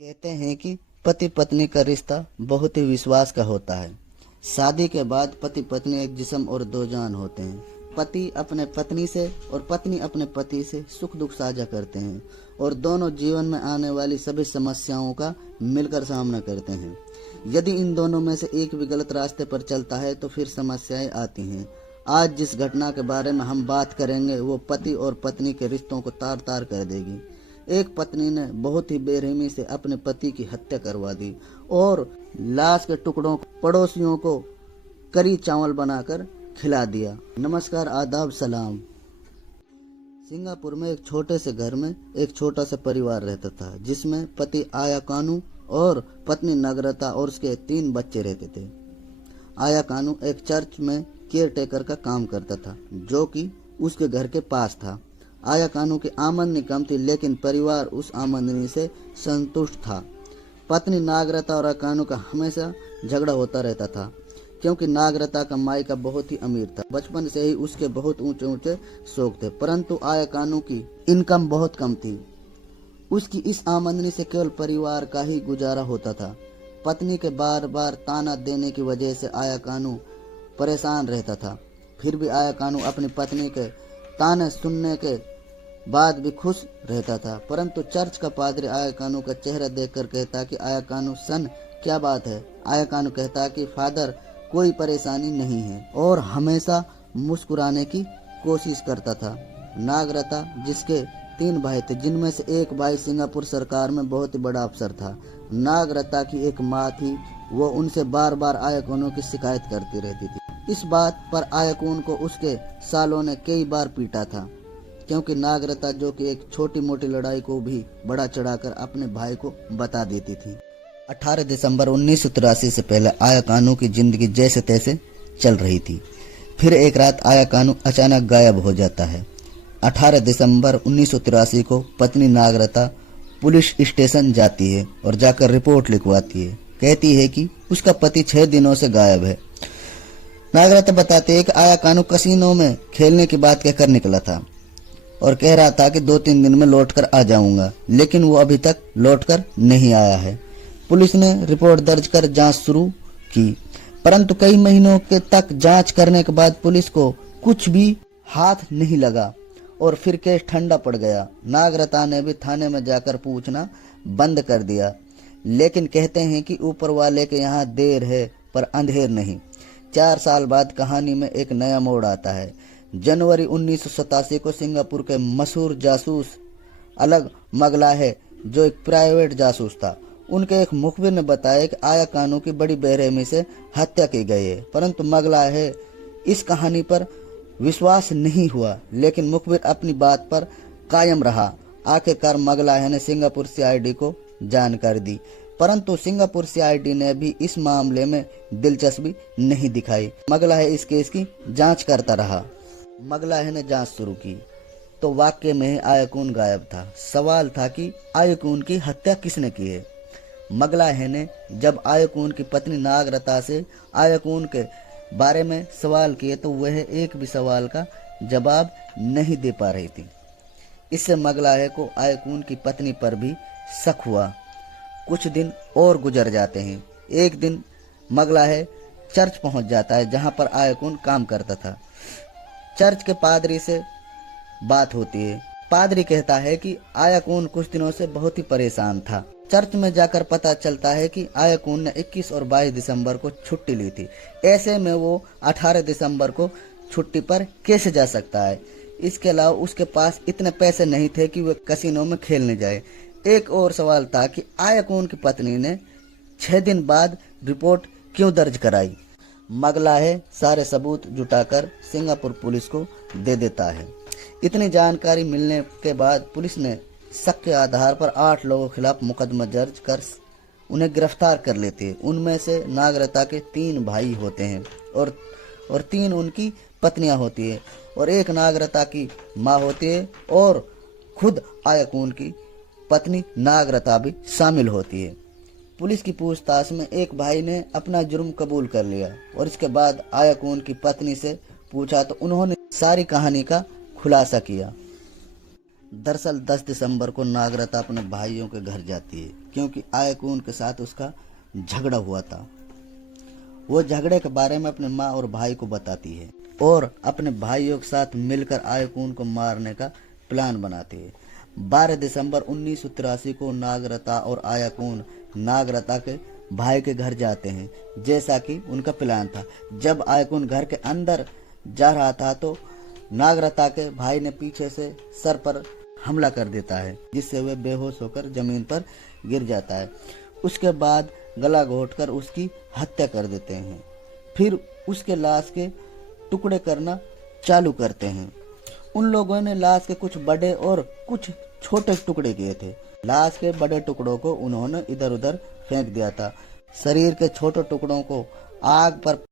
कहते हैं कि पति पत्नी का रिश्ता बहुत ही विश्वास का होता है। शादी के बाद पति पत्नी एक जिस्म और दो जान होते हैं। पति अपने पत्नी से और पत्नी अपने पति से सुख दुख साझा करते हैं और दोनों जीवन में आने वाली सभी समस्याओं का मिलकर सामना करते हैं। यदि इन दोनों में से एक भी गलत रास्ते पर चलता है तो फिर समस्याएं आती हैं। आज जिस घटना के बारे में हम बात करेंगे वो पति और पत्नी के रिश्तों को तार तार कर देगी। एक पत्नी ने बहुत ही बेरहमी से अपने पति की हत्या करवा दी और लाश के टुकड़ों को पड़ोसियों को करी चावल बनाकर खिला दिया। नमस्कार, आदाब, सलाम। सिंगापुर में एक छोटे से घर में एक छोटा सा परिवार रहता था जिसमें पति आया कानू और पत्नी नगरता और उसके 3 बच्चे रहते थे। आया कानू एक चर्च में केयर टेकर का काम करता था जो कि उसके घर के पास था। आया कानू की आमदनी कम थी लेकिन परिवार उस आमदनी से संतुष्ट था। पत्नी नागरता और कानू का हमेशा झगड़ा होता रहता था क्योंकि नागरता का मायका बहुत ही अमीर था। बचपन से ही उसके बहुत ऊंचे ऊंचे शौक थे, परंतु आया कानू की इनकम बहुत कम थी। उसकी इस आमदनी से केवल परिवार का ही गुजारा होता था। पत्नी के बार बार ताना देने की वजह से आया कानू परेशान रहता था। फिर भी आया कानू अपनी पत्नी के ताने सुनने के बाद भी खुश रहता था। परंतु चर्च का पादरी आया कानू का चेहरा देखकर कहता कि आया कानू सन, क्या बात है? आया कानू कहता कि फादर, कोई परेशानी नहीं है, और हमेशा मुस्कुराने की कोशिश करता था। नागरता, जिसके 3 भाई थे जिनमें से एक भाई सिंगापुर सरकार में बहुत ही बड़ा अफसर था। नागरता की एक माँ थी, वो उनसे बार बार आया कानू की शिकायत करती रहती थी। इस बात पर आयकून को उसके सालों ने कई बार पीटा था क्योंकि नागरता जो कि एक छोटी मोटी लड़ाई को भी बड़ा चढ़ाकर अपने भाई को बता देती थी। 18 दिसंबर 1983 से पहले आया कानू की जिंदगी जैसे तैसे चल रही थी। फिर एक रात आया कानू अचानक गायब हो जाता है। 18 दिसंबर 1983 को पत्नी नागरता पुलिस स्टेशन जाती है और जाकर रिपोर्ट लिखवाती है। कहती है कि उसका पति 6 दिनों से गायब है। नागरता बताते हैं कि आया कानू कसिनो में खेलने की बात कहकर निकला था और कह रहा था कि 2-3 दिन में लौटकर आ जाऊंगा, लेकिन वो अभी तक लौटकर नहीं आया है। पुलिस ने रिपोर्ट दर्ज कर जांच शुरू की, परंतु कई महीनों के तक जांच करने के बाद पुलिस को कुछ भी हाथ नहीं लगा और फिर केस ठंडा पड़ गया। नागरता ने भी थाने में जाकर पूछना बंद कर दिया, लेकिन कहते हैं कि ऊपर वाले के यहाँ देर है पर अंधेर नहीं। 4 साल बाद कहानी में एक नया मोड़ आता है। जनवरी 1987 को सिंगापुर के मशहूर जासूस अलग मगला है जो एक प्राइवेट जासूस था। उनके एक मुखबिर ने बताया कि आया कानू की बड़ी बेरहमी से हत्या की गई है, परंतु मगला है इस कहानी पर विश्वास नहीं हुआ, लेकिन मुखबिर अपनी बात पर कायम रहा। आखिरकार मगला है ने सिंगापुर सीआईडी को जानकारी दी, परंतु सिंगापुर सीआईडी ने भी इस मामले में दिलचस्पी नहीं दिखाई। मगला है इस केस की जांच करता रहा। मगला है ने जांच शुरू की तो वाकई में ही आयकून गायब था। सवाल था कि आयकून की हत्या किसने की है। मगला है ने जब आयकून की पत्नी नागरता से आयकून के बारे में सवाल किए तो वह एक भी सवाल का जवाब नहीं दे पा रही थी। इससे मगला है को आयकून की पत्नी पर भी शक हुआ। कुछ दिन और गुजर जाते हैं। एक दिन मगला है चर्च पहुंच जाता है जहां पर आयकून काम करता था। चर्च के पादरी से बात होती है। पादरी कहता है कि आयकून कुछ दिनों से बहुत ही परेशान था। चर्च में जाकर पता चलता है कि आयकून ने 21 और 22 दिसंबर को छुट्टी ली थी। ऐसे में वो 18 दिसंबर को छुट्टी पर कैसे जा सकता है? इसके अलावा उसके पास इतने पैसे नहीं थे कि वह कसिनो में खेलने जाए। एक और सवाल था कि आयकून की पत्नी ने 6 दिन बाद रिपोर्ट क्यों दर्ज कराई। मगला है सारे सबूत जुटाकर सिंगापुर पुलिस को दे देता है। इतनी जानकारी मिलने के बाद पुलिस ने शक के आधार पर 8 लोगों के खिलाफ मुकदमा दर्ज कर उन्हें गिरफ्तार कर लेती है। उनमें से नागरता के 3 भाई होते हैं और 3 उनकी पत्नियां होती है और एक नागरता की माँ होती है और खुद आयकून की पत्नी नागरता भी शामिल होती है। पुलिस की पूछताछ में एक भाई ने अपना जुर्म कबूल कर लिया और इसके बाद आयकून की पत्नी से पूछा तो उन्होंने सारी कहानी का खुलासा किया। दरअसल 10 दिसंबर को नागरता अपने भाइयों के घर जाती है क्योंकि आयकून के साथ उसका झगड़ा हुआ था। वो झगड़े के बारे में अपने माँ और भाई को बताती है और अपने भाइयों के साथ मिलकर आयकून को मारने का प्लान बनाती है। 12 दिसंबर 1983 को नागरता और आयकून नागरता के भाई के घर जाते हैं जैसा कि उनका प्लान था। जब आयकून घर के अंदर जा रहा था तो नागरता के भाई ने पीछे से सर पर हमला कर देता है जिससे वह बेहोश होकर जमीन पर गिर जाता है। उसके बाद गला घोंटकर उसकी हत्या कर देते हैं। फिर उसके लाश के टुकड़े करना चालू करते हैं। उन लोगों ने लाश के कुछ बड़े और कुछ छोटे टुकड़े किए थे। लाश के बड़े टुकड़ों को उन्होंने इधर उधर फेंक दिया था। शरीर के छोटे टुकड़ों को आग पर